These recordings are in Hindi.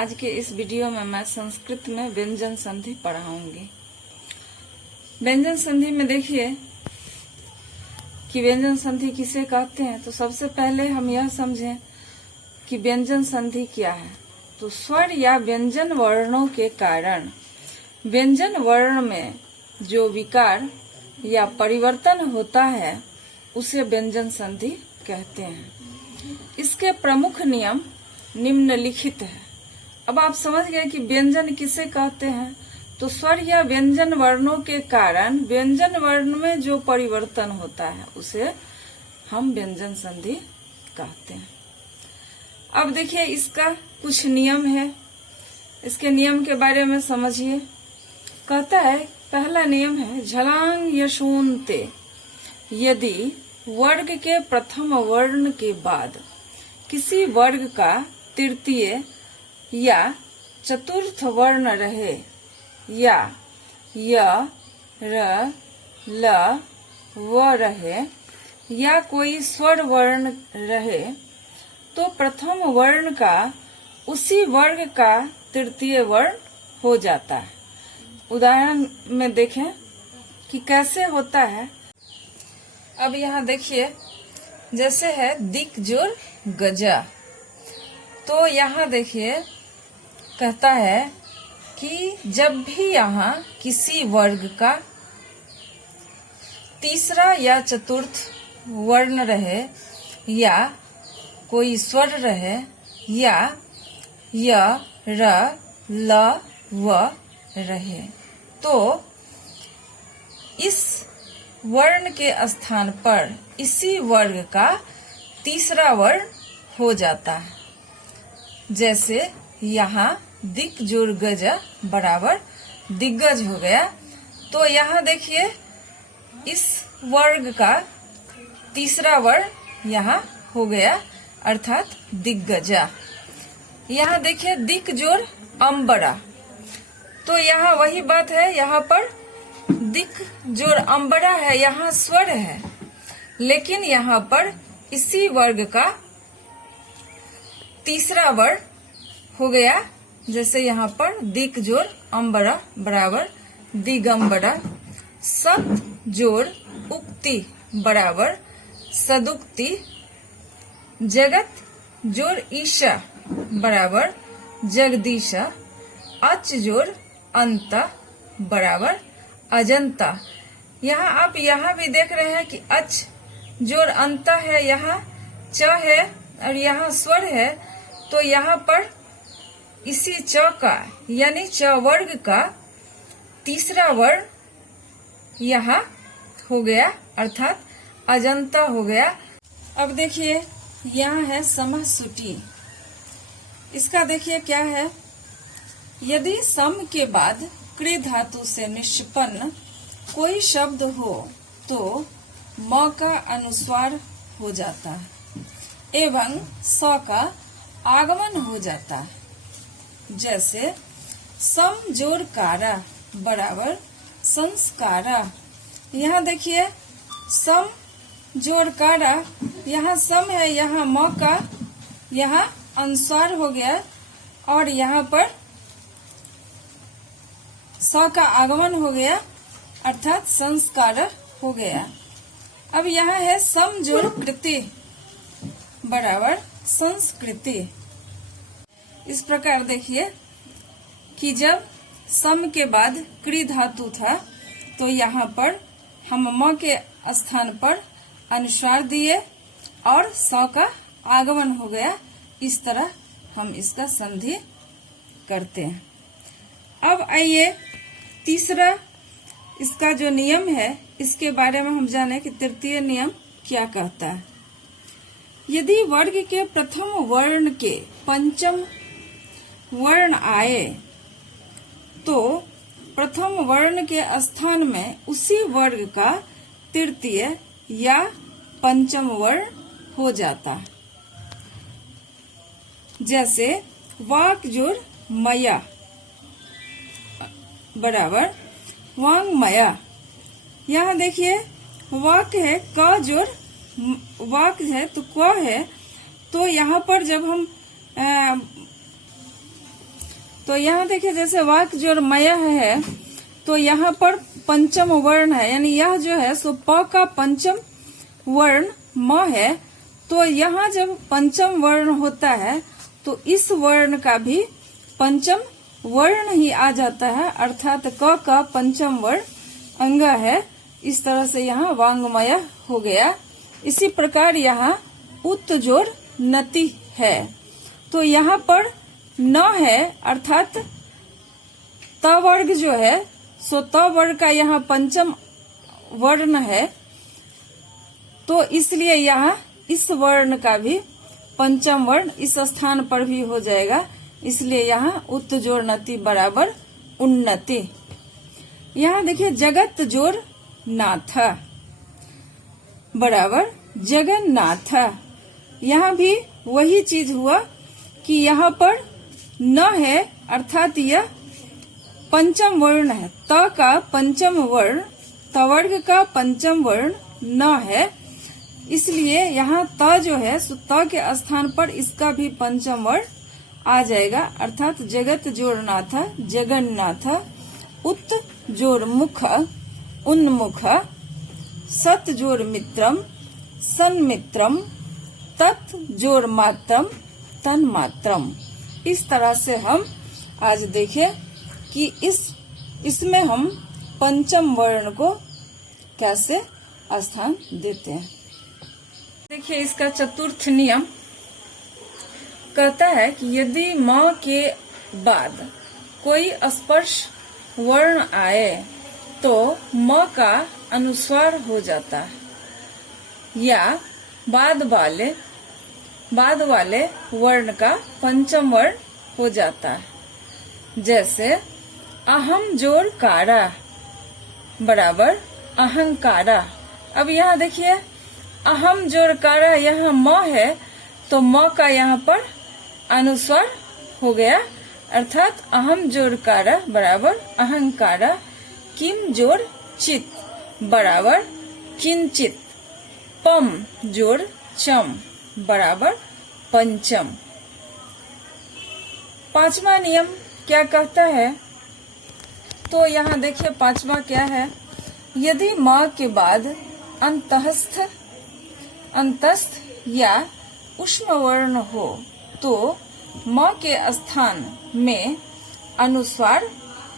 आज के इस वीडियो में मैं संस्कृत में व्यंजन संधि पढ़ाऊंगी। व्यंजन संधि में देखिए कि व्यंजन संधि किसे कहते हैं। तो सबसे पहले हम यह समझें कि व्यंजन संधि क्या है। तो स्वर या व्यंजन वर्णों के कारण व्यंजन वर्ण में जो विकार या परिवर्तन होता है उसे व्यंजन संधि कहते हैं। इसके प्रमुख नियम निम्नलिखित है। अब आप समझ गए कि व्यंजन किसे कहते हैं। तो स्वर या व्यंजन वर्णों के कारण व्यंजन वर्ण में जो परिवर्तन होता है उसे हम व्यंजन संधि कहते हैं। अब देखिए इसका कुछ नियम है, इसके नियम के बारे में समझिए। कहता है, पहला नियम है झलांग यशून्ते, यदि वर्ग के प्रथम वर्ण के बाद किसी वर्ग का तृतीय या चतुर्थ वर्ण रहे या य, र, ल, व रहे या कोई स्वर वर्ण रहे तो प्रथम वर्ण का उसी वर्ग का तृतीय वर्ण हो जाता है। उदाहरण में देखें कि कैसे होता है। अब यहाँ देखिए, जैसे है दिक जोर गजा। तो यहाँ देखिए कहता है कि जब भी यहाँ किसी वर्ग का तीसरा या चतुर्थ वर्ण रहे या कोई स्वर रहे या य, र, ल, व रहे तो इस वर्ण के स्थान पर इसी वर्ग का तीसरा वर्ण हो जाता है। जैसे यहाँ दिक जोर गजा बराबर दिग्गज हो गया। तो यहाँ देखिए इस वर्ग का तीसरा वर्ण यहाँ हो गया अर्थात दिग्गजा। यहाँ देखिए दिक जोर अम्बरा। तो यहाँ वही बात है, यहाँ पर दिक जोर अम्बरा है, यहाँ स्वर है, लेकिन यहाँ पर इसी वर्ग का तीसरा वर्ण हो गया। जैसे यहाँ पर दिक जोर अम्बरा बराबर दिगंबरा, सत जोर उक्ति बराबर सदुक्ति, जगत जोर ईशा बराबर जगदीशा, अच जोर अंता बराबर अजंता। यहाँ आप यहाँ भी देख रहे हैं कि अच जोर अंता है, यहाँ च है और यहाँ स्वर है। तो यहाँ पर इसी च का यानी च वर्ग का तीसरा वर्ण यहाँ हो गया अर्थात अजंता हो गया। अब देखिए यहाँ है समः सुटी। इसका देखिए क्या है, यदि सम के बाद कृ धातु से निष्पन्न कोई शब्द हो तो म का अनुस्वार हो जाता है एवं स का आगमन हो जाता है। जैसे सम जोर कारा बराबर संस्कारा। यहाँ देखिए सम जोर कारा, यहाँ सम है, यहाँ म का यहाँ अनुस्वार हो गया और यहाँ पर स का आगमन हो गया अर्थात संस्कार हो गया। अब यहाँ है सम जोर कृति बराबर संस्कृति। इस प्रकार देखिए कि जब सम के बाद कृ धातु था तो यहाँ पर हम म के स्थान पर अनुस्वार दिए और स का आगमन हो गया। इस तरह हम इसका संधि करते हैं। अब आइए तीसरा इसका जो नियम है इसके बारे में हम जाने कि तृतीय नियम क्या कहता है। यदि वर्ग के प्रथम वर्ण के पंचम वर्ण आए तो प्रथम वर्ण के स्थान में उसी वर्ग का तृतीय या पंचम वर्ण हो जाता है। जैसे वाक जोर मया बराबर वांग मया। यहाँ देखिए वाक है, क जोर वाक है तो क है। तो यहाँ पर जब हम तो यहाँ देखिए जैसे वाक जोड़ मय है तो यहाँ पर पंचम वर्ण है, यानी यह जो है सो प का पंचम वर्ण म है। तो यहाँ जब पंचम वर्ण होता है तो इस वर्ण का भी पंचम वर्ण ही आ जाता है, अर्थात क का पंचम वर्ण अंग है। इस तरह से यहाँ वांगमय हो गया। इसी प्रकार यहाँ उत जोड़ नति है। तो यहाँ पर न है, अर्थात त वर्ग जो है सो त वर्ग का यहाँ पंचम वर्ण है, तो इसलिए यहाँ इस वर्ण का भी पंचम वर्ण इस स्थान पर भी हो जाएगा, इसलिए यहाँ उत जोड़ नति बराबर उन्नति। यहाँ देखिए जगत जोड़ नाथ बराबर जगन्नाथ। यहाँ भी वही चीज हुआ कि यहाँ पर न है, अर्थात यह पंचम वर्ण है। त का पंचम वर्ण, तवर्ग का पंचम वर्ण न है, इसलिए यहाँ त जो है सो त के स्थान पर इसका भी पंचम वर्ण आ जाएगा, अर्थात जगत जोड़ नाथ जगन्नाथ। उत जोड़ मुख उन्मुख, सत जोड़ मित्रम सन्मित्रम, तत् जोड़ मात्रम तन्मात्रम। इस तरह से हम आज देखें कि इसमें हम पंचम वर्ण को कैसे स्थान देते हैं। देखिए इसका चतुर्थ नियम कहता है कि यदि म के बाद कोई स्पर्श वर्ण आए तो म का अनुस्वार हो जाता है, या बाद वाले वर्ण का पंचम वर्ण हो जाता है। जैसे अहम जोड़ कारा बराबर अहंकारा। अब यहाँ देखिए अहम जोड़ कारा, यहाँ म है तो म का यहाँ पर अनुस्वार हो गया, अर्थात अहम जोड़ कारा बराबर अहंकारा। किम जोड़ चित बराबर किंचित। पम जोड़ चम बराबर पंचम। पांचवा नियम क्या कहता है, तो यहाँ देखिए पांचवा क्या है, यदि म के बाद अंतस्थ या उष्म वर्ण हो तो म के स्थान में अनुस्वार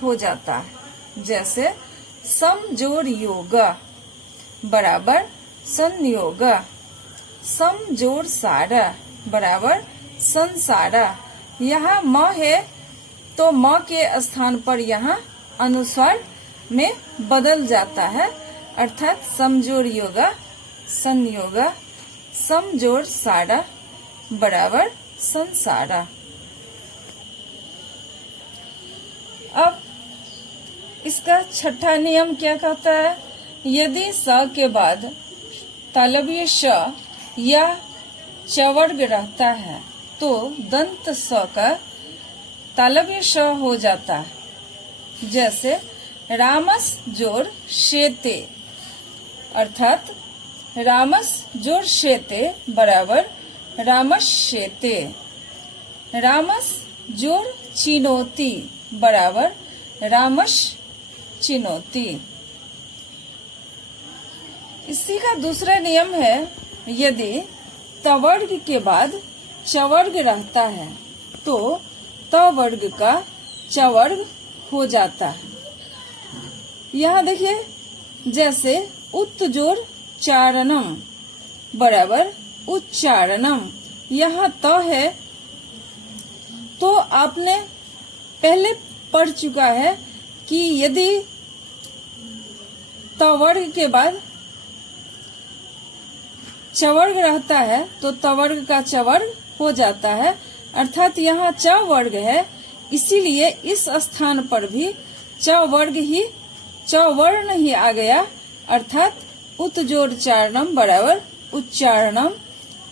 हो जाता है। जैसे सम जोड़ योग बराबर संयोग, सम जोड़ सारा बराबर संसारा। यहाँ म है तो म के स्थान पर यहाँ अनुस्वार में बदल जाता है, अर्थात समजोड़ योगा संयोगा, समजोड़ सारा बराबर संसारा। अब इसका छठा नियम क्या कहता है, यदि स के बाद तालव्य श या चवर्ग रहता है तो दंत स का तालव्य श हो जाता है। जैसे रामस जोड़ शेते, अर्थात रामस जोड़ शेते बराबर रामस शेते। रामस जोड़ चिनोती बराबर रामस चिनोती। इसी का दूसरा नियम है, यदि तवर्ग के बाद चवर्ग रहता है तो तवर्ग का चवर्ग हो जाता है। यहाँ देखिए जैसे उत जोड़ चारणम बराबर उच्चारणम। यहाँ त है तो आपने पहले पढ़ चुका है कि यदि तवर्ग के बाद चवर्ग रहता है तो तवर्ग का चवर्ग हो जाता है, अर्थात यहाँ च वर्ग है, इसीलिए इस स्थान पर भी च वर्ण ही आ गया, अर्थात उत जोड़ चारणम बराबर उच्चारणम।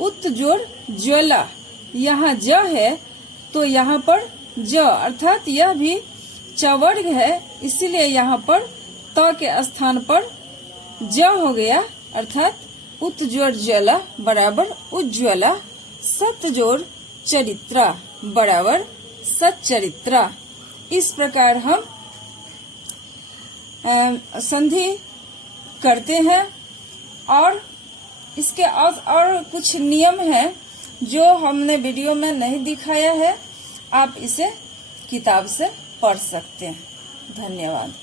उत जोड़ ज्वला, यहाँ ज है तो यहाँ पर ज, अर्थात यह भी चवर्ग है, इसीलिए यहाँ पर त के स्थान पर ज हो गया, अर्थात उत जोड़ ज्वला बराबर उज्ज्वला। सत जोड़ चरित्रा बराबर सच्चरित्रा। इस प्रकार हम संधि करते हैं। और इसके और कुछ नियम हैं जो हमने वीडियो में नहीं दिखाया है, आप इसे किताब से पढ़ सकते हैं। धन्यवाद।